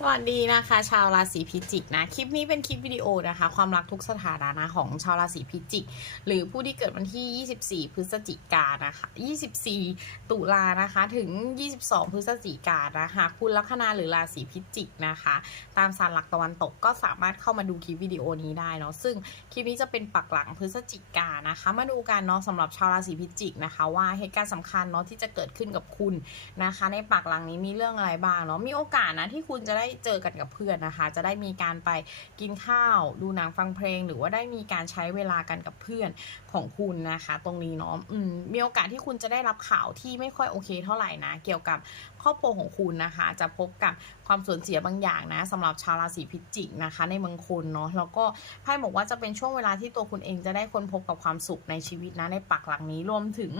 สวัสดีนะคะ ชาวราศีพิจิกนะ คลิปนี้เป็นคลิปวิดีโอนะคะ ความรักทุกสถานะนะของชาวราศีพิจิก หรือผู้ที่เกิดวันที่ 24 พฤศจิกายนนะคะ 24 ตุลานะคะ ถึง 22 พฤศจิกายนนะคะคุณลัคนาหรือราศีพิจิกนะคะ ตามศารหลักตะวันตกก็สามารถเข้ามาดูคลิปวิดีโอนี้ได้เนาะซึ่งคลิปนี้จะเป็นปักหลังพฤศจิกายนนะคะ มาดูกันเนาะสำหรับชาวราศีพิจิกนะคะ ว่าเหตุการณ์สำคัญเนาะที่จะเกิดขึ้นกับคุณนะคะ ในปากหลังนี้มีเรื่องอะไรบ้างเนาะมีโอกาสนะที่คุณจะได้เจอกันกับเพื่อนนะคะ จะได้มีการไปกินข้าว ดูหนังฟังเพลง หรือว่าได้มีการใช้เวลากันกับเพื่อนของคุณนะคะ ตรงนี้เนาะอืมมีโอกาสที่คุณจะได้รับข่าวที่ไม่ค่อยโอเคเท่าไหร่นะ เกี่ยวกับครอบครัวของคุณนะคะ จะพบกับความสูญเสียบางอย่างนะสำหรับชาวราศีพิจิกนะคะ ในเมืองคุณเนาะแล้วก็ไพ่บอกว่าจะเป็นช่วงเวลาที่ตัวคุณเองจะได้ค้นพบกับความสุขในชีวิตนะในปักหลังนี้รวมถึง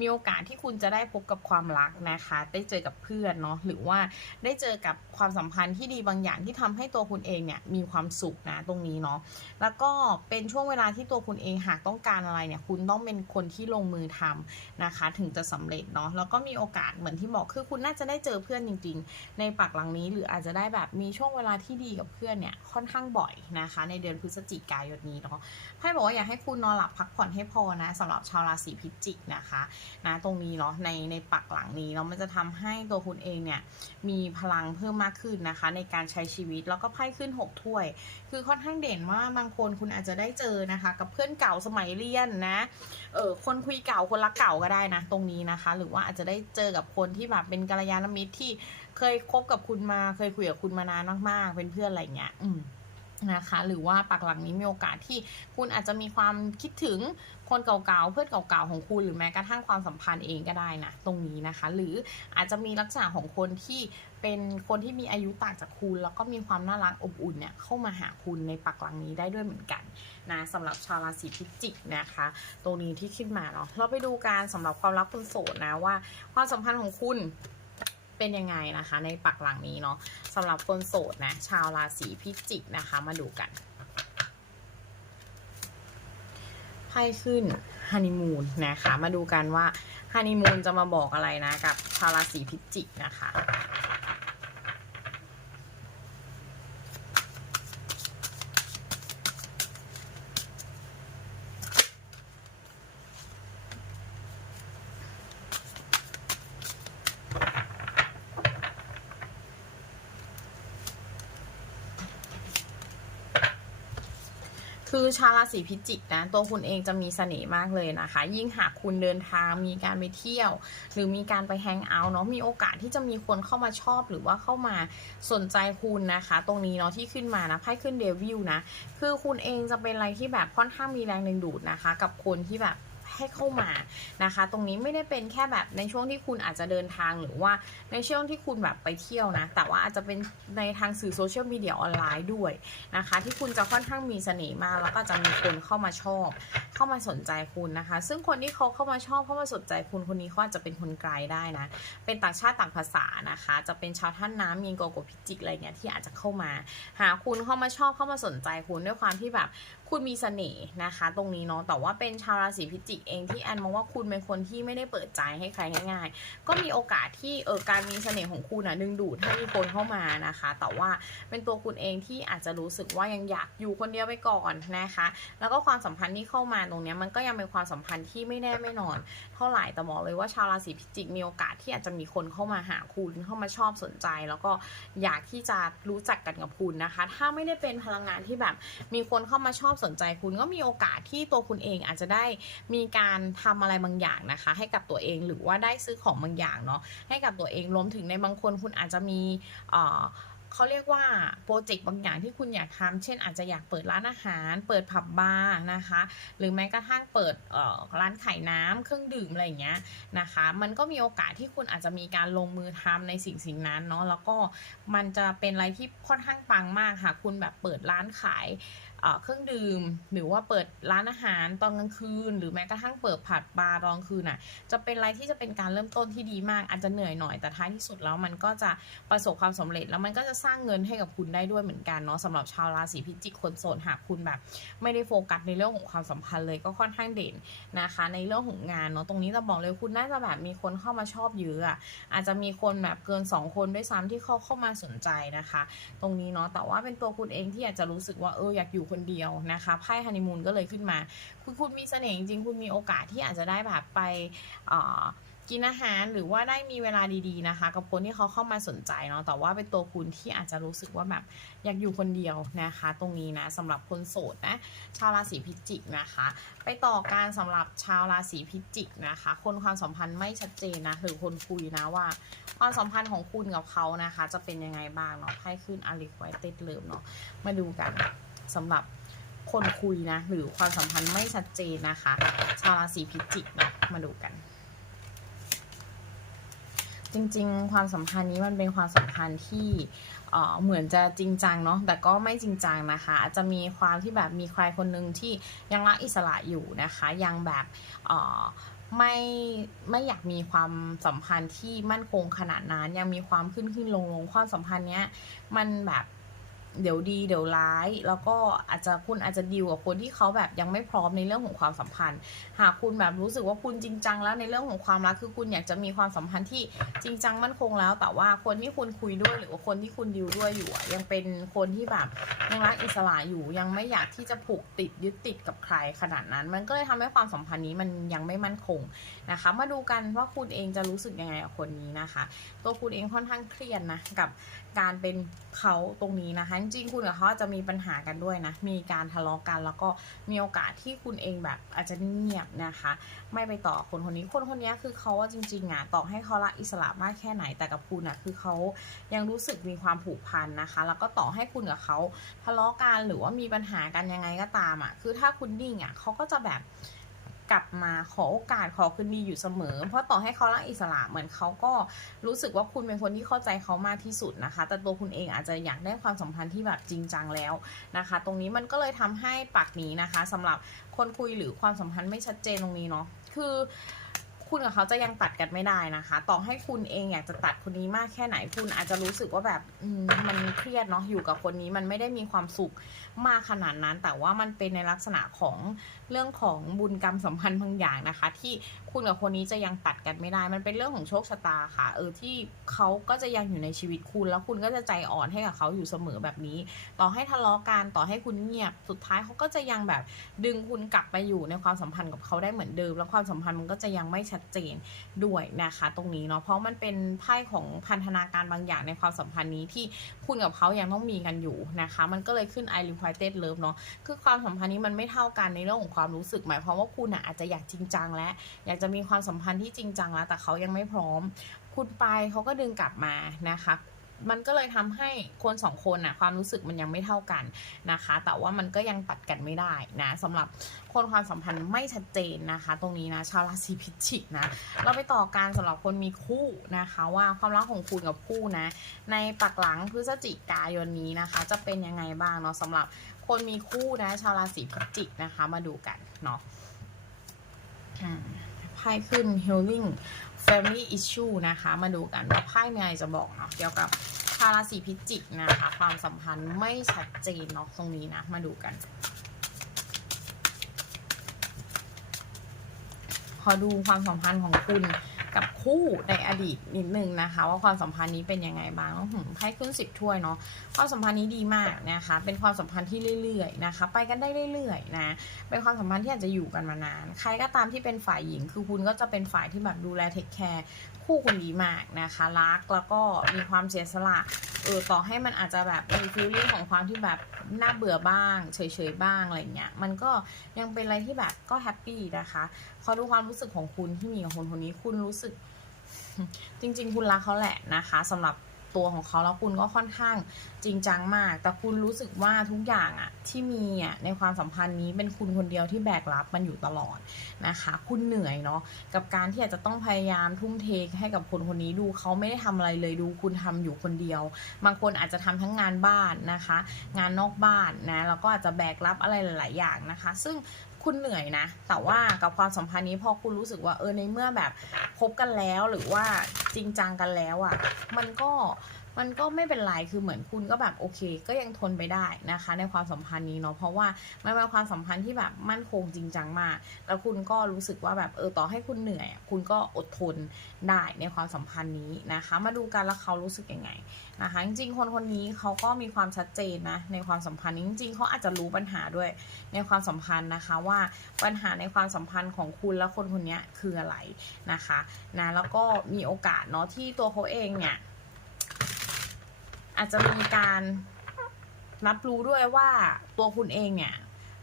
มีโอกาสที่คุณจะได้พบกับความรักนะคะ ได้เจอกับเพื่อนเนาะหรือว่าได้เจอกับความสัมพันธ์ที่ดีบางอย่างที่ทำให้ตัวคุณเองเนี่ยมีความสุขนะตรงนี้เนาะแล้วก็เป็นช่วงเวลาที่ตัวคุณเองหากต้องการอะไรเนี่ยคุณต้องเป็นคนที่ลงมือทำนะคะ ถึงจะสำเร็จเนาะแล้วก็มีโอกาสเหมือนที่บอกคือคุณน่าจะได้เจอเพื่อนจริง ๆ ในปักหลังนี้หรืออาจจะได้แบบมีช่วงเวลาที่ดีกับเพื่อนเนี่ยค่อนข้างบ่อยนะคะ ในเดือนพฤศจิกายนนี้เนาะไพ่บอกว่าอยากให้คุณนอนหลับพักผ่อนให้พอนะสำหรับชาวราศีพิจิกนะคะนะตรงนี้เนาะในในปักหลังนี้เนาะมันจะทำให้ตัวคุณเองเนี่ยมีพลังเพิ่มมากขึ้นนะคะ ในการใช้ชีวิตแล้วก็ไพ่ขึ้น 6 ถ้วย คือค่อนข้างเด่นว่าบางคนคุณอาจจะได้เจอนะคะ กับเพื่อนเก่าสมัยเรียนนะเออคนคุยเก่าคนรักเก่าก็ได้นะ ตรงนี้นะคะ หรือว่าอาจจะได้เจอกับคนที่แบบเป็นกัลยาณมิตรที่เคยคบกับคุณมา เคยคุยกับคุณมานานมากๆ เป็นเพื่อนอะไรเงี้ยอืม นะคะ หรือว่าปักหลังนี้มีโอกาสที่คุณอาจจะมีความคิดถึงคนเก่าๆ เพื่อนเก่าๆ ของคุณหรือแม้กระทั่งความสัมพันธ์เองก็ได้นะตรงนี้นะคะ หรืออาจจะมีลักษณะของคนที่เป็นคนที่มีอายุต่างจากคุณ แล้วก็มีความน่ารักอบอุ่นเนี่ยเข้ามาหาคุณในปักหลังนี้ได้ด้วยเหมือนกันนะสำหรับชาวราศีพิจิกนะคะ ตรงนี้ที่ขึ้นมาเนาะเราไปดูการสำหรับความรักคนโสดนะว่า ความสัมพันธ์ของคุณ เป็นยังไงนะคะ ในปักหลังนี้เนาะสำหรับคนโสดนะ ชาวราศีพิจิกนะคะ มาดูกันไพ่ขึ้นฮันนีมูนนะคะ มาดูกันว่าฮันนีมูนจะมาบอกอะไรนะ กับชาวราศีพิจิกนะคะ ชาวราศีพิจิกนะตัวคุณเองจะมีเสน่ห์มากเลยนะคะ ยิ่งหากคุณเดินทางมีการไปเที่ยว หรือมีการไปแฮงเอาท์เนาะมีโอกาสที่จะมีคนเข้ามาชอบหรือว่าเข้ามาสนใจคุณนะคะ ตรงนี้เนาะที่ขึ้นมานะไพ่ขึ้นเดวิลนะคือคุณเองจะเป็นอะไรที่แบบค่อนข้างมีแรงดึงดูดนะคะ กับคนที่แบบ ให้เข้ามานะคะ ตรงนี้ไม่ได้เป็นแค่แบบในช่วงที่คุณอาจจะเดินทางหรือว่าในช่วงที่คุณแบบไปเที่ยวนะ แต่ว่าอาจจะเป็นในทางสื่อโซเชียลมีเดียออนไลน์ด้วยนะคะ ที่คุณจะค่อนข้างมีเสน่ห์มากแล้วก็จะมีคนเข้ามาชอบ เข้ามาสนใจคุณนะคะ ซึ่งคนที่เขาเข้ามาชอบเข้ามาสนใจคุณคนนี้เขาอาจจะเป็นคนไกลได้นะ เป็นต่างชาติต่างภาษานะคะ จะเป็นชาวท่านน้ำมีโกโกพิจิกอะไรเงี้ยที่อาจจะเข้ามา หาคุณเข้ามาชอบเข้ามาสนใจคุณด้วยความที่แบบคุณมีเสน่ห์นะคะ ตรงนี้เนาะแต่ว่าเป็นชาวราศีพิจิกเองที่แอนมองว่าคุณเป็นคนที่ไม่ได้เปิดใจให้ใครง่าย ๆ ก็มีโอกาสที่เออการมีเสน่ห์ของคุณนะดึงดูดให้มีคนเข้ามานะคะ แต่ว่าเป็นตัวคุณเองที่อาจจะรู้สึกว่ายังอยากอยู่คนเดียวไปก่อนนะคะ แล้วก็ความสัมพันธ์ที่เข้ามาตรงนี้มันก็ยังเป็นความสัมพันธ์ที่ไม่แน่ไม่นอน เท่าไหร่แต่บอกเลยว่าชาวราศีพิจิกมีโอกาสที่อาจจะมีคนเข้ามาหาคุณเข้ามาชอบสนใจ แล้วก็อยากที่จะรู้จักกันกับคุณนะคะ ถ้าไม่ได้เป็นพลังงานที่แบบมีคนเข้ามาชอบสนใจคุณก็มีโอกาสที่ตัวคุณเองอาจจะได้มีการทำอะไรบางอย่างนะคะ ให้กับตัวเองหรือว่าได้ซื้อของบางอย่างเนาะให้กับตัวเองรวมถึงในบางคนคุณอาจจะมีเอ่อเขาเรียกว่าโปรเจกต์บางอย่างที่คุณอยากทำเช่นอาจจะอยากเปิดร้านอาหาร เปิดผับบาร์นะคะ หรือแม้กระทั่งเปิดร้านขายน้ำเครื่องดื่มอะไรอย่างเงี้ยนะคะ มันก็มีโอกาสที่คุณอาจจะมีการลงมือทำในสิ่งสิ่งนั้นเนาะ แล้วก็มันจะเป็นอะไรที่ค่อนข้างปังมากค่ะ คุณแบบเปิดร้านขาย เครื่องดื่มหรือว่าเปิดร้านอาหารตอนกลางคืน หรือแม้กระทั่งเปิดผับบาร์ตอนกลางคืนน่ะ จะเป็นอะไรที่จะเป็นการเริ่มต้นที่ดีมาก อาจจะเหนื่อยหน่อยแต่ท้ายที่สุดแล้วมันก็จะประสบความสำเร็จ แล้วมันก็จะสร้างเงินให้กับคุณได้ด้วยเหมือนกันเนาะสำหรับชาวราศีพิจิกคนโสดหากคุณแบบ ไม่ได้โฟกัสในเรื่องของความสัมพันธ์เลยก็ค่อนข้างเด่นนะคะ ในเรื่องของงานเนาะตรงนี้จะบอกเลยคุณน่าจะแบบมีคนเข้ามาชอบเยอะอะอาจจะมีคนแบบเกิน 2 คนด้วยซ้ำที่เข้าเข้ามาสนใจนะคะ ตรงนี้เนาะแต่ว่าเป็นตัวคุณเองที่อาจจะรู้สึกว่าเอออยากอยู่คนเดียวนะคะไพ่ฮันนีมูนก็เลยขึ้นมาคุณคุณมีเสน่ห์จริงคุณมีโอกาสที่อาจจะได้แบบไปกินอาหารหรือว่าได้มีเวลาดีๆนะคะ กับคนที่เขาเข้ามาสนใจเนาะแต่ว่าเป็นตัวคุณที่อาจจะรู้สึกว่าแบบอยากอยู่คนเดียวนะคะ ตรงนี้นะสำหรับคนโสดนะชาวราศีพิจิกนะคะ ไปต่อการสำหรับชาวราศีพิจิกนะคะ คนความสัมพันธ์ไม่ชัดเจนนะหรือคนคุยนะว่าความสัมพันธ์ของคุณกับเขานะคะ จะเป็นยังไงบ้างเนาะไพ่ขึ้นอาริควไวเต็ดเลิมเนาะมาดูกัน สำหรับคนคุยนะ หรือความสัมพันธ์ไม่ชัดเจนนะคะ ชาวราศีพิจิกเนาะมาดูกัน จริงๆ ความสัมพันธ์นี้มันเป็นความสัมพันธ์ที่เออเหมือนจะจริงจังเนาะแต่ก็ไม่จริงจังนะคะ อาจจะมีความที่แบบมีใครคนหนึ่งที่ยังรักอิสระอยู่นะคะ ยังแบบออไม่ไม่อยากมีความสัมพันธ์ที่มั่นคงขนาดนั้น ยังมีความขึ้นขึ้นลงลงความสัมพันธ์เนี้ยมันแบบ เดี๋ยวดีเดี๋ยวร้าย แล้วก็อาจจะคุณอาจจะดีลกับคนที่เขาแบบยังไม่พร้อมในเรื่องของความสัมพันธ์ หากคุณแบบรู้สึกว่าคุณจริงจังแล้วในเรื่องของความรักคือคุณอยากจะมีความสัมพันธ์ที่จริงจังมั่นคงแล้ว แต่ว่าคนที่คุณคุยด้วยหรือว่าคนที่คุณดิวด้วยอยู่ยังเป็นคนที่แบบยังรักอิสระอยู่ยังไม่อยากที่จะผูกติดยึดติดกับใครขนาดนั้น มันก็เลยทำให้ความสัมพันธ์นี้มันยังไม่มั่นคงนะคะ มาดูกันว่าคุณเองจะรู้สึกยังไงกับคนนี้นะคะ ตัวคุณเองค่อนข้างเครียดนะกับ การเป็นเขาตรงนี้นะคะ จริงคุณกับเขาจจะมีปัญหากันด้วยนะ มีการทะเลาะกันแล้วก็มีโอกาสที่คุณเองแบบอาจจะเงียบนะคะ ไม่ไปต่อคนคนนี้คนคนนี้คือเขาว่าจริงๆอะต่อให้เขาละอิสระมากแค่ไหนแต่กับคุณอะคือเขายังรู้สึกมีความผูกพันนะคะ แล้วก็ต่อให้คุณกับเขาทะเลาะกันหรือว่ามีปัญหากันยังไงก็ตามอะคือถ้าคุณนิ่งอะเขาก็จะแบบ กลับมาขอโอกาสขอคืนดีอยู่เสมอ เพราะต่อให้เขาละอิสระเหมือนเขาก็รู้สึกว่าคุณเป็นคนที่เข้าใจเขามากที่สุดนะคะ แต่ตัวคุณเองอาจจะอยากได้ความสัมพันธ์ที่แบบจริงจังแล้วนะคะ ตรงนี้มันก็เลยทำให้ปากนี้นะคะสำหรับคนคุยหรือความสัมพันธ์ไม่ชัดเจนตรงนี้เนาะคือ คุณกับเขาจะยังตัดกันไม่ได้นะคะ ต่อให้คุณเองอยากจะตัดคนนี้มากแค่ไหนคุณอาจจะรู้สึกว่าแบบมมันเครียดเนาะอยู่กับคนนี้มันไม่ได้มีความสุขมากขนาดนั้น แต่ว่ามันเป็นในลักษณะของเรื่องของบุญกรรมสัมพันธ์บางอย่างนะคะ ที่คุณกับคนนี้จะยังตัดกันไม่ได้ มันเป็นเรื่องของโชคชะตาค่ะ เออที่เขาก็จะยังอยู่ในชีวิตคุณ แล้วคุณก็จะใจอ่อนให้กับเขาอยู่เสมอแบบนี้ ต่อให้ทะเลาะกันต่อให้คุณเงียบสุดท้ายเขาก็จะยังแบบดึงคุณกลับไปอยู่ในความสัมพันธ์กับเขาได้เหมือนเดิม แล้วความสัมพันธ์มันก็จะยังไม่ชัดเจนด้วยนะคะตรงนี้เนาะเพราะมันเป็นไพ่ของพันธนาการบางอย่างในความสัมพันธ์นี้ที่คุณกับเขายังต้องมีกันอยู่นะคะ มันก็เลยขึ้น I requited love เนาะคือความสัมพันธ์นี้มันไม่เท่ากันในเรื่องของความรู้สึกหมายความว่าคุณอะอาจจะอยากจริงจังและอยากจะมีความสัมพันธ์ที่จริงจังแล้วแต่เขายังไม่พร้อม คุณไปเขาก็ดึงกลับมานะคะ มันก็เลยทำให้คนสองคนน่ะความรู้สึกมันยังไม่เท่ากันนะคะ แต่ว่ามันก็ยังตัดกันไม่ได้นะสำหรับคนความสัมพันธ์ไม่ชัดเจนนะคะ ตรงนี้นะชาวราศีพิจิกนะเราไปต่อการสำหรับคนมีคู่นะคะ ว่าความรักของคุณกับคู่นะ ในปักหลังพฤศจิกายนนี้นะคะ จะเป็นยังไงบ้างเนาะสำหรับคนมีคู่นะ ชาวราศีพิจิกนะคะ มาดูกันเนาะอ่าไพ่ขึ้น healing family issue นะคะ มาดูกันว่าไพ่มีอะไรจะบอกเนาะเกี่ยวกับชาวราศีพิจิกนะคะ ความสัมพันธ์ไม่ชัดเจนเนาะตรงนี้นะ มาดูกัน ขอดูความสัมพันธ์ของคุณ กับคู่ในอดีตนิดนึงนะคะ ว่าความสัมพันธ์นี้เป็นยังไงบ้างไพ่ขึ้นสิบถ้วยเนาะความสัมพันธ์นี้ดีมากนะคะ เป็นความสัมพันธ์ที่เรื่อยๆนะคะ ไปกันได้เรื่อยๆนะเป็นความสัมพันธ์ที่อาจจะอยู่กันมานาน ใครก็ตามที่เป็นฝ่ายหญิง คือคุณก็จะเป็นฝ่ายที่แบบดูแลเทคแคร์คู่คุณดีมากนะคะรักแล้วก็มีความเสียสละ เออต่อให้มันอาจจะแบบมีฟีลลิ่งของความที่แบบน่าเบื่อบ้าง เฉยๆบ้างอะไรเงี้ยมันก็ยังเป็นอะไรที่แบบก็แฮปปี้นะคะขอดูความรู้สึกของคุณที่มีกับคนคนนี้คุณรู้สึก จริง ๆ คุณรักเขาแหละนะคะสำหรับ ตัวของเขาแล้วคุณก็ค่อนข้างจริงจังมาก แต่คุณรู้สึกว่าทุกอย่างอะที่มีอะในความสัมพันธ์นี้เป็นคุณคนเดียวที่แบกรับมันอยู่ตลอดนะคะ คุณเหนื่อยเนาะกับการที่อาจจะต้องพยายามทุ่มเทให้กับคนคนนี้ดูเขาไม่ได้ทำอะไรเลยดูคุณทำอยู่คนเดียว บางคนอาจจะทำทั้งงานบ้านนะคะ งานนอกบ้านนะแล้วก็อาจจะแบกรับอะไรหลาย ๆ อย่างนะคะ ซึ่ง คุณเหนื่อยนะ แต่ว่ากับความสัมพันธ์นี้พอคุณรู้สึกว่าเออในเมื่อแบบคบกันแล้วหรือว่าจริงจังกันแล้วอะ่ะ มันก็ มันก็ไม่เป็นไรคือเหมือนคุณก็แบบโอเค ก็ยังทนไปได้นะคะ ในความสัมพันธ์นี้เนาะเพราะว่ามันเป็นความสัมพันธ์ที่แบบมั่นคงจริงจังมาก แล้วคุณก็รู้สึกว่าแบบเออต่อให้คุณเหนื่อย คุณก็อดทนได้ในความสัมพันธ์นี้นะคะ มาดูกันแล้วเขารู้สึกยังไงนะคะ จริงๆ คนคนนี้เขาก็มีความชัดเจนนะในความสัมพันธ์จริงๆเขาอาจจะรู้ปัญหาด้วยในความสัมพันธ์นะคะว่าปัญหาในความสัมพันธ์ของคุณและคนคนนี้คืออะไรนะคะนะแล้วก็มีโอกาสเนาะที่ตัวเขาเองเนี่ย อาจจะมีการรับรู้ด้วยว่าตัวคุณเองเนี่ย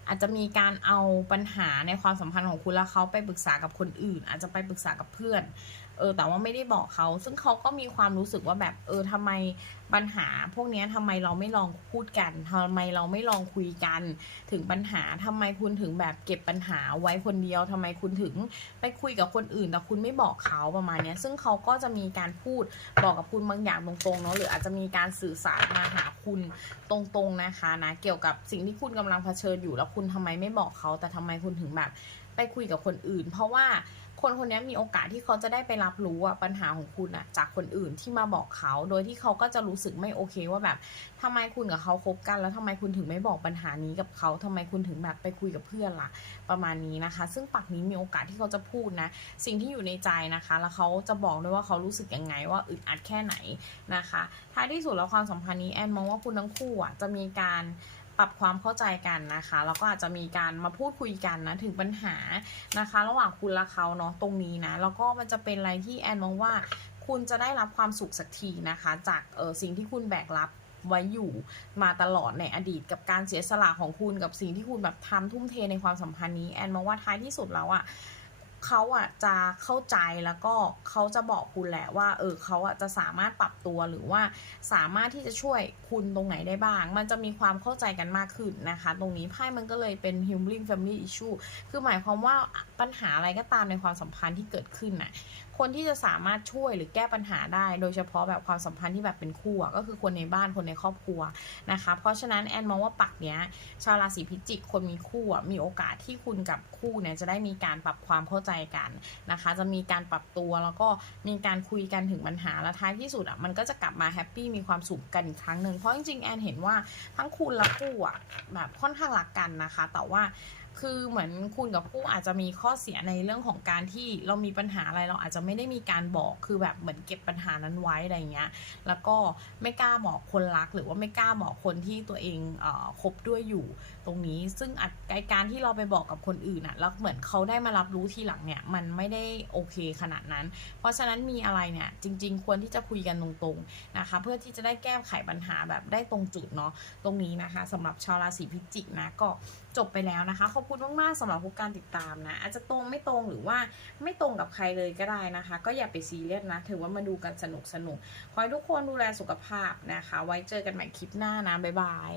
อาจจะมีการเอาปัญหาในความสัมพันธ์ของคุณและเขาไปปรึกษากับคนอื่น อาจจะไปปรึกษากับเพื่อน เออแต่ว่าไม่ได้บอกเขา ซึ่งเขาก็มีความรู้สึกว่าแบบเออทำไมปัญหา พวกนี้ทำไมเราไม่ลองพูดกันทำไมเราไม่ลองคุยกัน ถึงปัญหาทำไมคุณถึงแบบเก็บปัญหาไว้คนเดียวทำไมคุณถึงไปคุยกับคนอื่น แต่คุณไม่บอกเขาประมาณนี้ซึ่งเขาก็จะมีการพูดบอกกับคุณบางอย่างตรงๆเนาะหรืออาจจะมีการสื่อสารมาหาคุณตรงๆนะคะนะเกี่ยวกับสิ่งที่คุณกำลังเผชิญอยู่แล้วคุณทำไมไม่บอกเขา แต่ทำไมคุณถึงแบบไปคุยกับคนอื่น เพราะว่า คนคนนี้มีโอกาสที่เขาจะได้ไปรับรู้อะปัญหาของคุณอะจากคนอื่นที่มาบอกเขา โดยที่เขาก็จะรู้สึกไม่โอเคว่าแบบทำไมคุณกับเขาคบกัน แล้วทำไมคุณถึงไม่บอกปัญหานี้กับเขาทำไมคุณถึงแบบไปคุยกับเพื่อนล่ะ ประมาณนี้นะคะ ซึ่งปักนี้มีโอกาสที่เขาจะพูดนะ สิ่งที่อยู่ในใจนะคะ แล้วเขาจะบอกด้วยว่าเขารู้สึกยังไงว่าอึดอัดแค่ไหนนะคะท้ายที่สุดแล้วความสัมพันธ์นี้แอนมองว่าคุณทั้งคู่อะจะมีการ ปรับความเข้าใจกันนะคะแล้วก็อาจจะมีการมาพูดคุยกันนะถึงปัญหานะคะ ระหว่างคุณและเขาเนาะตรงนี้นะแล้วก็มันจะเป็นอะไรที่แอนมองว่าคุณจะได้รับความสุขสักทีนะคะ จากเออสิ่งที่คุณแบกรับไว้อยู่มาตลอดในอดีตกับการเสียสละของคุณกับสิ่งที่คุณแบบทำทุ่มเทในความสัมพันธ์นี้แอนมองว่าท้ายที่สุดแล้วอะ่ะ เขาอะจะเข้าใจแล้วก็เขาจะบอกคุณแหละว่า เออเขาอะจะสามารถปรับตัวหรือว่าสามารถที่จะช่วยคุณตรงไหนได้บ้าง มันจะมีความเข้าใจกันมากขึ้นนะคะ ตรงนี้ไพ่มันก็เลยเป็น healing family issue คือหมายความว่าปัญหาอะไรก็ตามในความสัมพันธ์ที่เกิดขึ้นน่ะ คนที่จะสามารถช่วยหรือแก้ปัญหาได้ โดยเฉพาะแบบความสัมพันธ์ที่แบบเป็นคู่ก็คือคนในบ้านคนในครอบครัวนะคะ เพราะฉะนั้นแอนมองว่าปักเนี้ยชาวราศีพิจิกคนมีคู่มีโอกาสที่คุณกับคู่เนี่ยจะได้มีการปรับความเข้าใจกันนะคะ จะมีการปรับตัวแล้วก็มีการคุยกันถึงปัญหาและท้ายที่สุดอะมันก็จะกลับมาแฮปปี้มีความสุขกันอีกครั้งหนึ่งเพราะจริงๆแอนเห็นว่าทั้งคุณและคู่อะแบบค่อนข้างรักกันนะคะ แต่ว่า คือเหมือนคุณกับคู่อาจจะมีข้อเสียในเรื่องของการที่เรามีปัญหาอะไรเราอาจจะไม่ได้มีการบอกคือแบบเหมือนเก็บปัญหานั้นไว้อะไรเงี้ย แล้วก็ไม่กล้าบอกคนรักหรือว่าไม่กล้าบอกคนที่ตัวเองเอ่อคบด้วยอยู่ตรงนี้ ซึ่งอการที่เราไปบอกกับคนอื่นอะแล้วเหมือนเขาได้มารับรู้ทีหลังเนี่ย มันไม่ได้โอเคขนาดนั้น เพราะฉะนั้นมีอะไรเนี่ย จริง ๆ ควรที่จะคุยกันตรงๆนะคะ เพื่อที่จะได้แก้ไขปัญหาแบบได้ตรงจุดเนาะตรงนี้นะคะสำหรับชาวราศีพิจิกนะก็จบไปแล้วนะคะ ขอบคุณมากๆสำหรับการติดตามนะ อาจจะตรงไม่ตรงหรือว่าไม่ตรงกับใครเลยก็ได้นะคะ ก็อย่าไปซีเรียสนะ ถือว่ามาดูกันสนุกสนุกๆขอให้ทุกคนดูแลสุขภาพนะคะ ไว้เจอกันใหม่คลิปหน้านะบ๊ายบาย